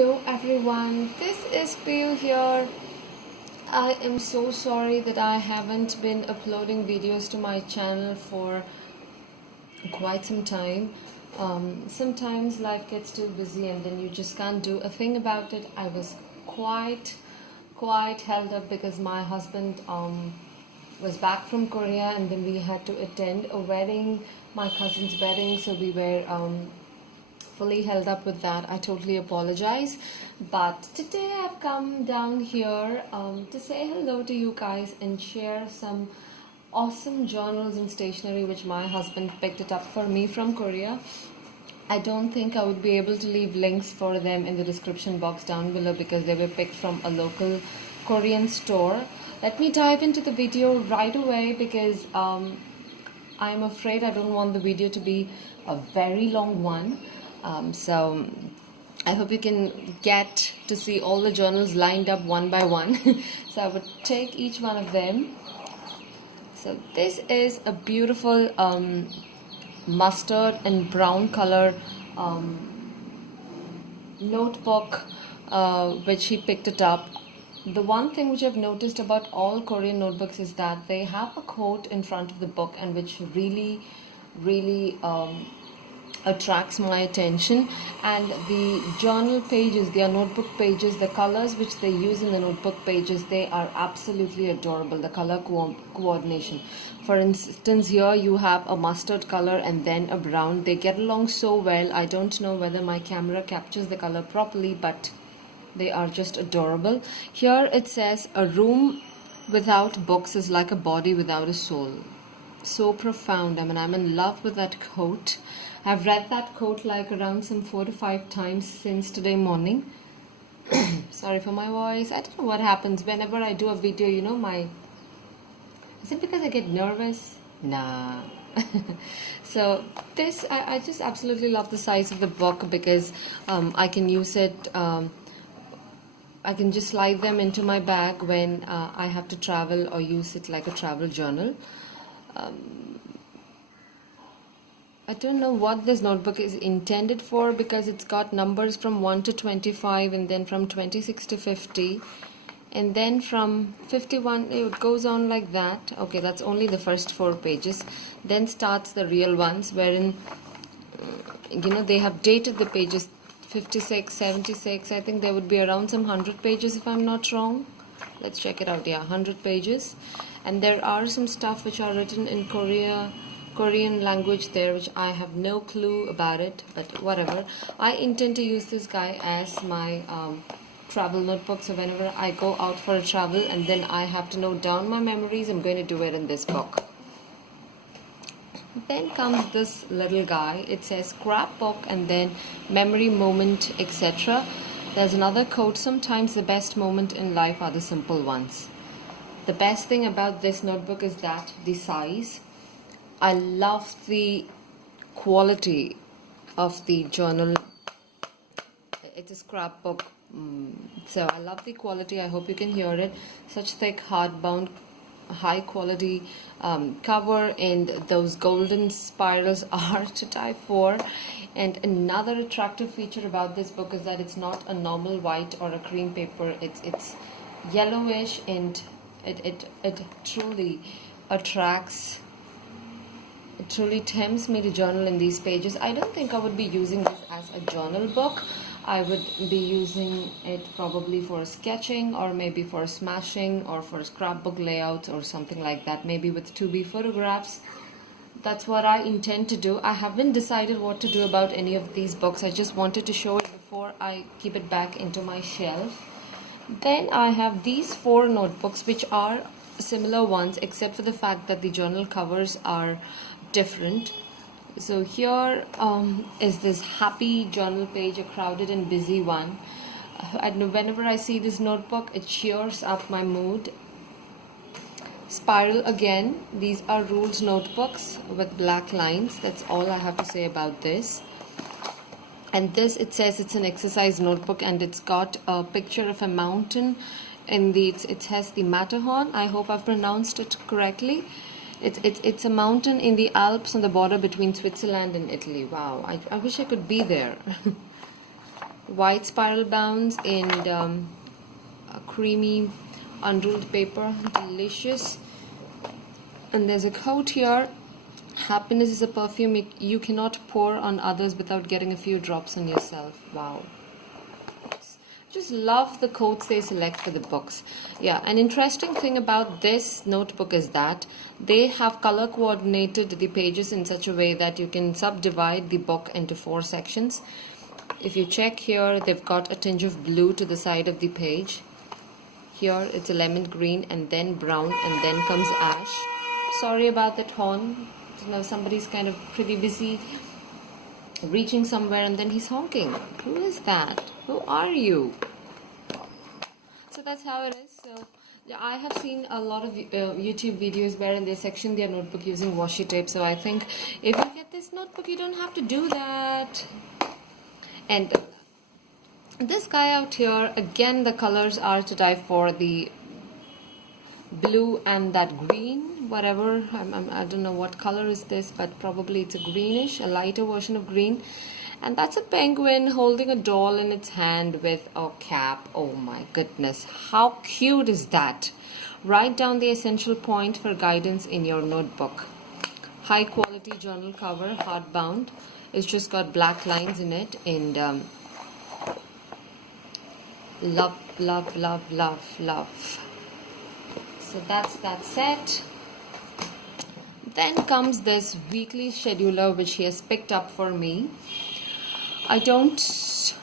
Hello everyone, this is Piyu here. I am so sorry that I haven't been uploading videos to my channel for quite some time. Sometimes life gets too busy and then you just can't do a thing about it. I was quite held up because my husband was back from Korea and then we had to attend a wedding, my cousin's wedding, so we were fully held up with that. I totally apologize, but today I've come down here to say hello to you guys and share some awesome journals and stationery which my husband picked it up for me from Korea. I don't think I would be able to leave links for them in the description box down below because they were picked from a local Korean store. Let me dive into the video right away because I'm afraid I don't want the video to be a very long one. So I hope you can get to see all the journals lined up one by one. So I would take each one of them. So this is a beautiful mustard and brown color notebook which he picked it up. The one thing which I've noticed about all Korean notebooks is that they have a quote in front of the book and which really attracts my attention. And the journal pages, their notebook pages, the colors which they use in the notebook pages, they are absolutely adorable. The color coordination, for instance, here you have a mustard color and then a brown. They get along so well. I don't know whether my camera captures the color properly, but they are just adorable. Here it says, a room without books is like a body without a soul. So profound. I mean, I'm in love with that quote. I've read that quote like around some 4 to 5 times since today morning. Sorry for my voice. I don't know what happens whenever I do a video, you know, is it because I get nervous? Nah. So this, I just absolutely love the size of the book because I can use it, I can just slide them into my bag when I have to travel or use it like a travel journal. I don't know what this notebook is intended for because it's got numbers from 1 to 25 and then from 26 to 50 and then from 51 it goes on like that. Okay, that's only the first 4 pages. Then starts the real ones wherein they have dated the pages 56, 76. I think there would be around some 100 pages if I'm not wrong. Let's check it out. Yeah, 100 pages. And there are some stuff which are written in Korean language there, which I have no clue about it, but whatever. I intend to use this guy as my travel notebook, so whenever I go out for a travel and then I have to note down my memories, I'm going to do it in this book. Then comes this little guy. It says scrapbook and then memory moment, etc. There's another quote, sometimes the best moment in life are the simple ones. The best thing about this notebook is that the size. I love the quality of the journal. It's a scrapbook, so I love the quality. I hope you can hear it. Such thick, hardbound, high quality cover, and those golden spirals are to die for. And another attractive feature about this book is that it's not a normal white or a cream paper. It's yellowish, and it truly attracts. It truly tempts me to journal in these pages. I don't think I would be using this as a journal book. I would be using it probably for sketching or maybe for smashing or for scrapbook layouts or something like that. Maybe with 2B photographs. That's what I intend to do. I haven't decided what to do about any of these books. I just wanted to show it before I keep it back into my shelf. Then I have these 4 notebooks which are similar ones except for the fact that the journal covers are different. So here is this happy journal page, a crowded and busy one. Whenever I see this notebook, it cheers up my mood. Spiral again. These are rules notebooks with black lines. That's all I have to say about this. And this, it says it's an exercise notebook and it's got a picture of a mountain and it has the Matterhorn. I hope I've pronounced it correctly. It's a mountain in the Alps on the border between Switzerland and Italy. Wow, I wish I could be there. white spiral bounds in a creamy unruled paper. Delicious. And there's a quote here: happiness is a perfume you cannot pour on others without getting a few drops on yourself. Wow. Just love the quotes they select for the books. Yeah, an interesting thing about this notebook is that they have color coordinated the pages in such a way that you can subdivide the book into 4 sections. If you check here, they've got a tinge of blue to the side of the page. Here it's a lemon green and then brown and then comes ash. Sorry about that horn. You know, somebody's kind of pretty busy reaching somewhere and then he's honking. Who is that? Who are you? So that's how it is. So yeah, I have seen a lot of YouTube videos wherein they section their notebook using washi tape. So I think if you get this notebook, you don't have to do that. And this guy out here, again, the colors are to die for. The blue and that green, whatever. I don't know what color is this, but probably it's a greenish, a lighter version of green. And that's a penguin holding a doll in its hand with a cap. Oh my goodness, how cute is that? Write down the essential point for guidance in your notebook. High quality journal cover, hardbound. It's just got black lines in it, and love, love, love, love, love. So that's that set. Then comes this weekly scheduler which he has picked up for me. I don't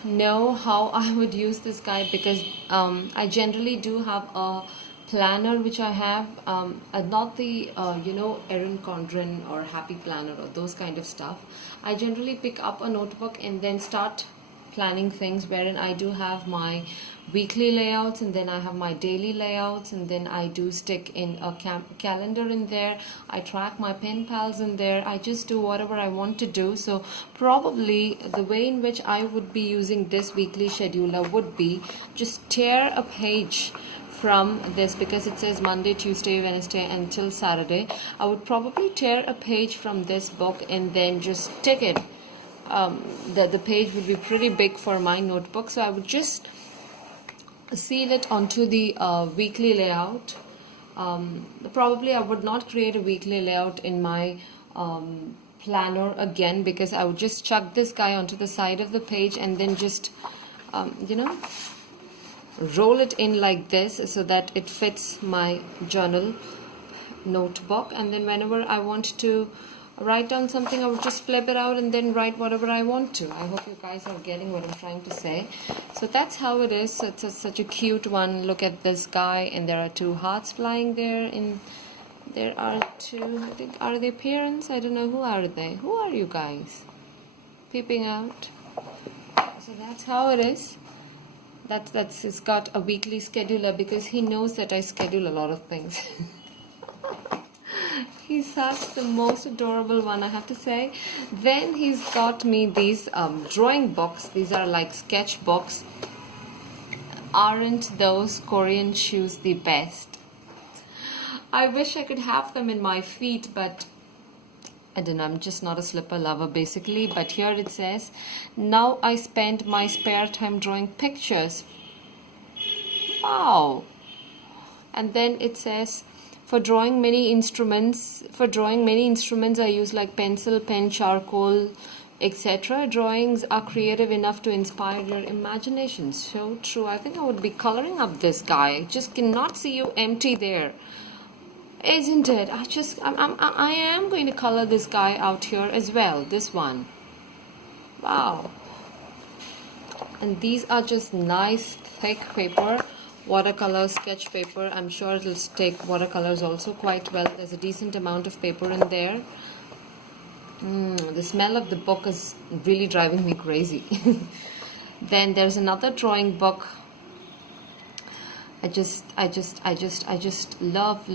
know how I would use this guy because I generally do have a planner which I have, not the Erin Condren or Happy Planner or those kind of stuff. I generally pick up a notebook and then start planning things wherein I do have my weekly layouts and then I have my daily layouts, and then I do stick in a calendar in there. I track my pen pals in there. I just do whatever I want to do. So probably the way in which I would be using this weekly scheduler would be just tear a page from this, because it says Monday, Tuesday, Wednesday until Saturday. I would probably tear a page from this book and then just stick it. The page would be pretty big for my notebook, so I would just seal it onto the weekly layout. Probably I would not create a weekly layout in my planner again, because I would just chuck this guy onto the side of the page and then just roll it in like this so that it fits my journal notebook. And then whenever I want to write down something, I would just flip it out and then write whatever I want to. I hope you guys are getting what I'm trying to say. So that's how it is. It's such a cute one. Look at this guy, and there are 2 hearts flying there, and there are 2, I think, are they parents? I don't know. Who are they? Who are you guys? Peeping out. So that's how it is. It's got a weekly scheduler because he knows that I schedule a lot of things. He's such the most adorable one, I have to say. Then he's got me these drawing books. These are like sketch books. Aren't those Korean shoes the best? I wish I could have them in my feet, but I don't know, I'm just not a slipper lover basically. But here it says, now I spend my spare time drawing pictures. Wow. And then it says, for drawing many instruments I use like pencil, pen, charcoal, etc. Drawings are creative enough to inspire your imagination. So true. I think I would be coloring up this guy. I just cannot see you empty there. Isn't it? I am going to color this guy out here as well. This one. Wow. And these are just nice thick paper. Watercolor sketch paper. I'm sure it'll stick. Watercolors also quite well. There's a decent amount of paper in there. The smell of the book is really driving me crazy. Then there's another drawing book. I just love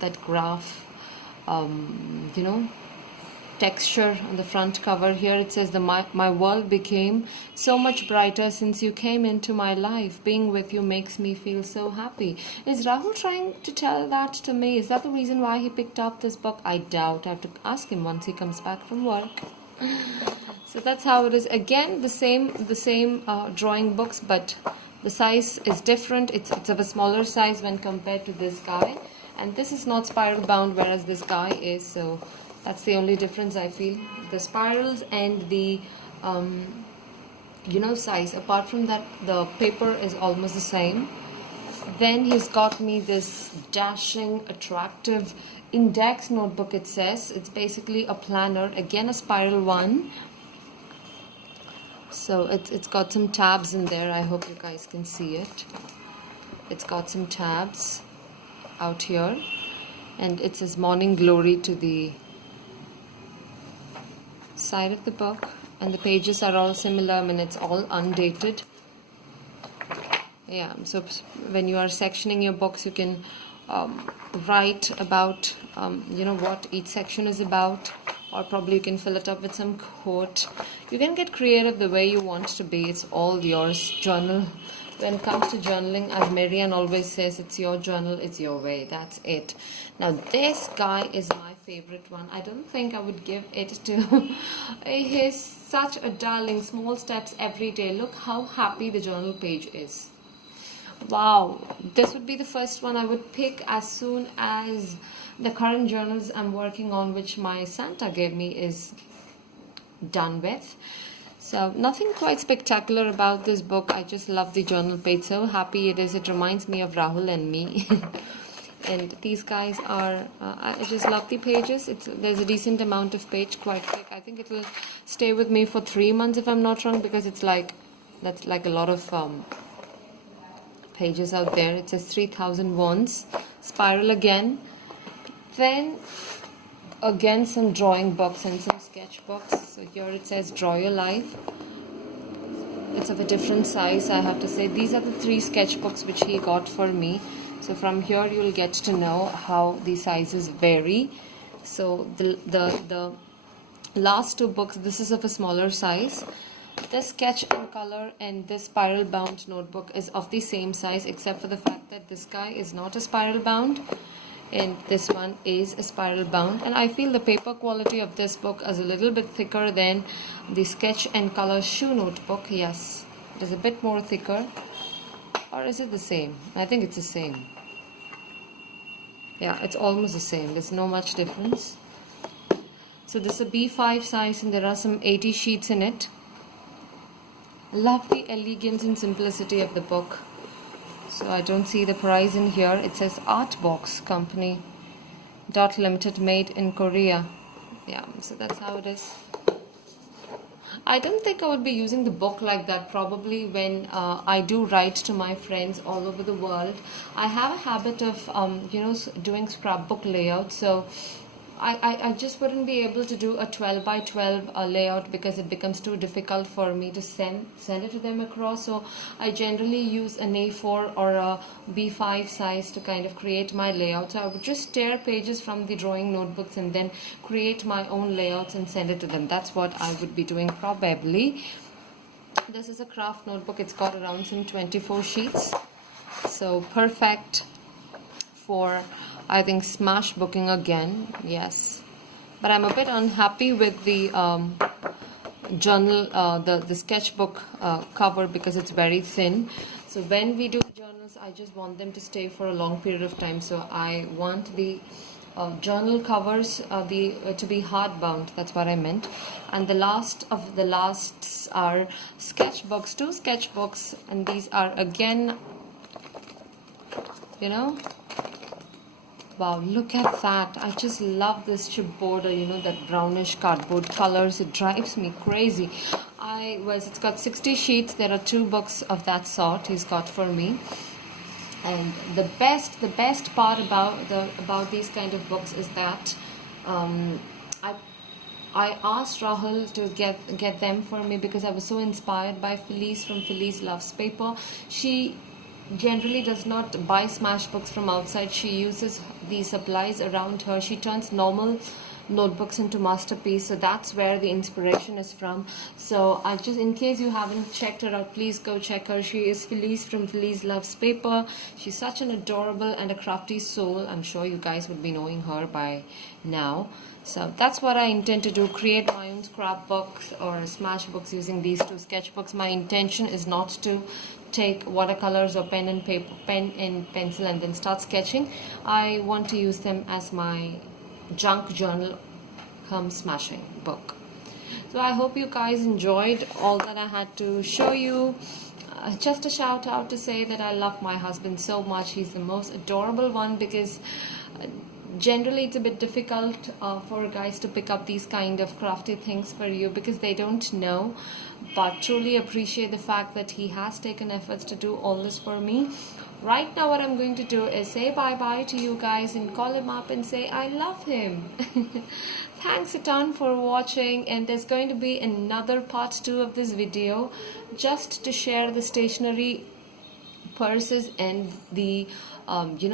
that graph. Texture on the front cover. Here it says, my world became so much brighter since you came into my life. Being with you makes me feel so happy. Is Rahul trying to tell that to me? Is that the reason why he picked up this book? I doubt. I have to ask him once he comes back from work. So that's how it is. Again, the same drawing books, but the size is different. It's of a smaller size when compared to this guy, and this is not spiral bound, whereas this guy is. So that's the only difference I feel. The spirals and the size. Apart from that, the paper is almost the same. Then he's got me this dashing, attractive index notebook. It says it's basically a planner, again a spiral one. So it's got some tabs in there. I hope you guys can see it. It's got some tabs out here, and it says Morning Glory to the side of the book, and the pages are all similar. I mean, it's all undated. Yeah, so when you are sectioning your books, you can write about what each section is about, or probably you can fill it up with some quote. You can get creative the way you want to be. It's all yours. Journal. When it comes to journaling, as Marianne always says, it's your journal, it's your way. That's it. Now this guy is my favorite one. I don't think I would give it to he's such a darling. Small steps every day. Look how happy the journal page is. Wow, this would be the first one I would pick as soon as the current journals I'm working on, which my Santa gave me, is done with. So nothing quite spectacular about this book. I just love the journal page. So happy it is. It reminds me of Rahul and me. And these guys are I just love the pages. There's a decent amount of page, quite thick. I think it will stay with me for 3 months if I'm not wrong, because it's like that's like a lot of pages out there. It says 3000 wands, spiral again. Then again some drawing books and some sketch books. So here it says Draw Your Life. It's of a different size, I have to say. These are the 3 sketchbooks which he got for me. So from here you will get to know how the sizes vary. So the last 2 books, this is of a smaller size. This sketch and color and this spiral bound notebook is of the same size, except for the fact that this guy is not a spiral bound and this one is a spiral bound. And I feel the paper quality of this book is a little bit thicker than the sketch and color shoe notebook. Yes, it is a bit more thicker. Or is it the same? I think it's the same. Yeah, it's almost the same. There's no much difference. So this is a B5 size and there are some 80 sheets in it. Love the elegance and simplicity of the book. So I don't see the price in here. It says Artbox Company .Limited, made in Korea. Yeah, so that's how it is. I don't think I would be using the book like that. Probably when I do write to my friends all over the world, I have a habit of doing scrapbook layout. So I just wouldn't be able to do a 12 by 12 layout because it becomes too difficult for me to send it to them across. So I generally use an A4 or a B5 size to kind of create my layout. So I would just tear pages from the drawing notebooks and then create my own layouts and send it to them. That's what I would be doing probably. This is a craft notebook. It's got around some 24 sheets. So perfect for, I think, smash booking again. Yes, but I'm a bit unhappy with the journal, the sketchbook cover, because it's very thin. So when we do the journals, I just want them to stay for a long period of time. So I want the journal covers to be hardbound. That's what I meant. And the last of the lasts are sketchbooks, 2 sketchbooks, and these are again, wow, look at that. I just love this chipboard, that brownish cardboard colors. It drives me crazy. It's got 60 sheets. There are 2 books of that sort he's got for me. And the best part about these kind of books is that I asked Rahul to get them for me because I was so inspired by Felice from Felice Loves Paper. She generally does not buy smash books from outside. She uses the supplies around her. She turns normal notebooks into masterpiece. So that's where the inspiration is from. So I just, in case you haven't checked her out, please go check her. She is Felice from Felice Loves Paper. She's such an adorable and a crafty soul. I'm sure you guys would be knowing her by now. So that's what I intend to do, create my own scrapbooks or smash books using these two sketchbooks. My intention is not to take watercolors or pen and paper, pen and pencil and then start sketching. I want to use them as my junk journal come smashing book. So I hope you guys enjoyed all that I had to show you. Just a shout out to say that I love my husband so much. He's the most adorable one, because generally it's a bit difficult for guys to pick up these kind of crafty things for you because they don't know, but truly appreciate the fact that he has taken efforts to do all this for me. Right now what I'm going to do is say bye bye to you guys and call him up and say I love him. Thanks a ton for watching, and there's going to be another part 2 of this video just to share the stationery purses and the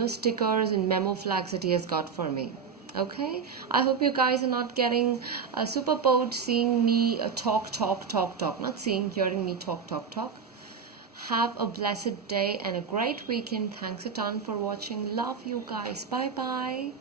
stickers and memo flags that he has got for me. Okay, I hope you guys are not getting super bored seeing me talk, not seeing, hearing me talk. Have a blessed day and a great weekend. Thanks a ton for watching. Love you guys. Bye bye.